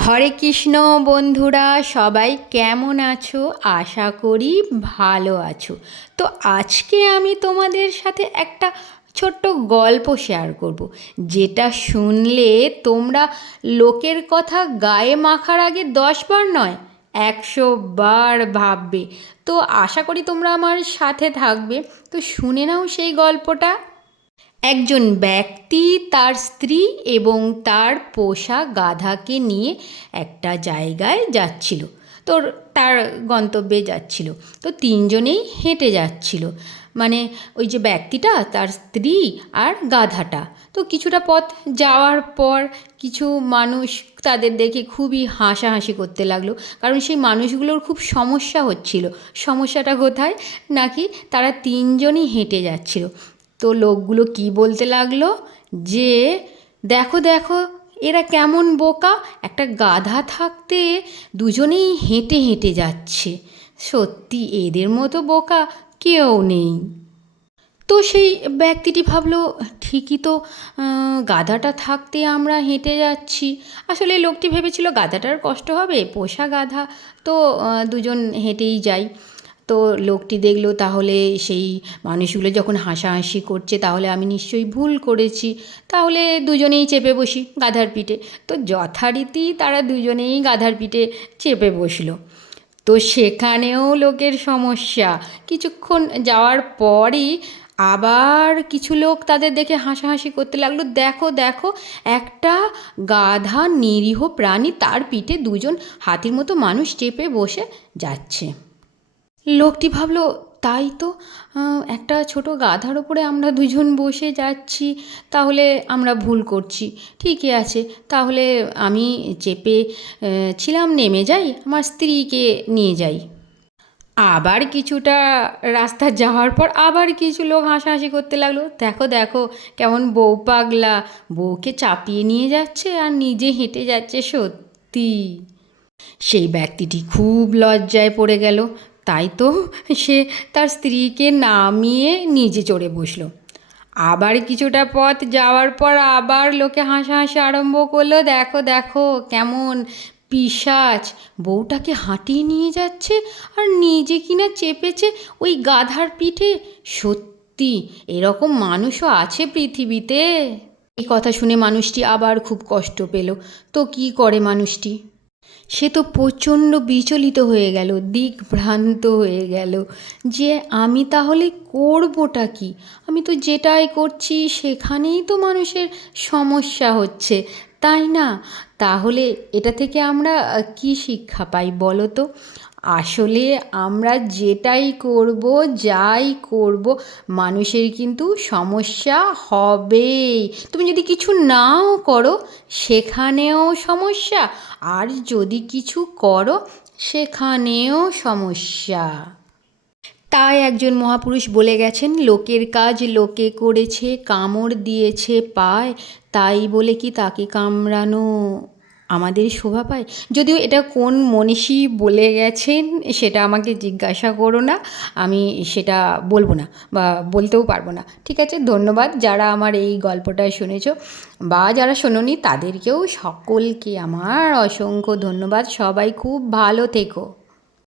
হরে কৃষ্ণ বন্ধুরা, সবাই কেমন আছো? আশা করি ভালো আছো। তো আজকে আমি তোমাদের সাথে একটা ছোট্ট গল্প শেয়ার করব, যেটা শুনলে তোমরা লোকের কথা গায়ে মাখার আগে 10 বার নয়, 100 বার ভাববে। তো আশা করি তোমরা আমার সাথে থাকবে। তো শুনে নাও সেই গল্পটা। একজন ব্যক্তি তার স্ত্রী এবং তার পোষা গাধাকে নিয়ে একটা জায়গায় যাচ্ছিল। তার গন্তব্যে যাচ্ছিল। তো তিনজনেই হেঁটে যাচ্ছিল, মানে ওই যে ব্যক্তিটা, তার স্ত্রী আর গাধাটা। তো কিছুটা পথ যাওয়ার পর কিছু মানুষ তাদের দেখে খুবই হাসাহাসি করতে লাগলো, কারণ সেই মানুষগুলোর খুব সমস্যা হচ্ছিল। সমস্যাটা কোথায়? নাকি তারা তিনজনই হেঁটে যাচ্ছিল। তো লোকগুলো কি বলতে লাগলো যে দেখো দেখো, এরা কেমন বোকা, একটা গাধা থাকতে দুজনেই হেঁটে হেঁটে যাচ্ছে। সত্যি এদের মতো বোকা কেউ নেই। তো সেই ব্যক্তিটি ভাবলো, ঠিকই তো, গাধাটা থাকতে আমরা হেঁটে যাচ্ছি। আসলে লোকটি ভেবেছিল গাধাটার কষ্ট হবে, পোষা গাধা তো দুজন হেঁটেই যাই। তো লোকটি দেখলো তাহলে সেই মানুষগুলো যখন হাসাহাসি করছে, তাহলে আমি নিশ্চয়ই ভুল করেছি, তাহলে দুজনেই চেপে বসি গাধার পিঠে। তো যথারীতি তারা দুজনেই গাধার পিঠে চেপে বসলো। তো সেখানেও লোকের সমস্যা। কিছুক্ষণ যাওয়ার পরই আবার কিছু লোক তাদের দেখে হাসাহাসি করতে লাগলো, দেখো দেখো, একটা গাধা নিরীহ প্রাণী, তার পিঠে দুজন হাতির মতো মানুষ চেপে বসে যাচ্ছে। লোকটি ভাবলো, তাই তো, একটা ছোট গাধার ওপরে আমরা দুজন বসে যাচ্ছি, তাহলে আমরা ভুল করছি। ঠিকই আছে, তাহলে আমি চেপে ছিলাম, নেমে যাই, আমার স্ত্রীকে নিয়ে যাই। আবার কিছুটা রাস্তা যাওয়ার পর আবার কিছু লোক হাসাহাসি করতে লাগলো, দেখো দেখো, কেমন বউ পাগলা, বউকে চাপিয়ে নিয়ে যাচ্ছে আর নিজে হেঁটে যাচ্ছে। সত্যি সেই ব্যক্তিটি খুব লজ্জায় পড়ে গেল। তাই তো সে তার স্ত্রীকে নামিয়ে নিজে চড়ে বসলো। আবার কিছুটা পথ যাওয়ার পর আবার লোকে হাসাহাসি আরম্ভ করলো, দেখো দেখো, কেমন পিশাচ, বউটাকে হাঁটিয়ে নিয়ে যাচ্ছে আর নিজে কিনা চেপেছে ওই গাধার পিঠে। সত্যি এরকম মানুষও আছে পৃথিবীতে। এই কথা শুনে মানুষটি আবার খুব কষ্ট পেল। তো কী করে মানুষটি? সে তো প্রচণ্ড বিচলিত হয়ে গেল, দিকভ্রান্ত হয়ে গেল, যে আমি তাহলে করবোটা কি? আমি তো যেটাই করছি সেখানেই তো মানুষের সমস্যা হচ্ছে, তাই না? তাহলে এটা থেকে আমরা কী শিক্ষা পাই বলো তো? আসলে আমরা যেটাই করব, যাই করব, মানুষের কিন্তু সমস্যা হবেই। তুমি যদি কিছু নাও করো, সেখানেও সমস্যা, আর যদি কিছু করো সেখানেও সমস্যা। তাই একজন মহাপুরুষ বলে গেছেন, লোকের কাজ লোকে করেছে, কামড় দিয়েছে পায়, তাই বলে কি তাকে কামড়ানো আমাদের শোভা পায়? যদিও এটা কোন মনীষী বলে গেছেন সেটা আমাকে জিজ্ঞাসা করো না, আমি সেটা বলবো না বা বলতেও পারবো না। ঠিক আছে, ধন্যবাদ যারা আমার এই গল্পটা শুনেছো, বা যারা শোনোনি তাদেরকেও সকলকে আমার অসংখ্য ধন্যবাদ। সবাই খুব ভালো থেকো।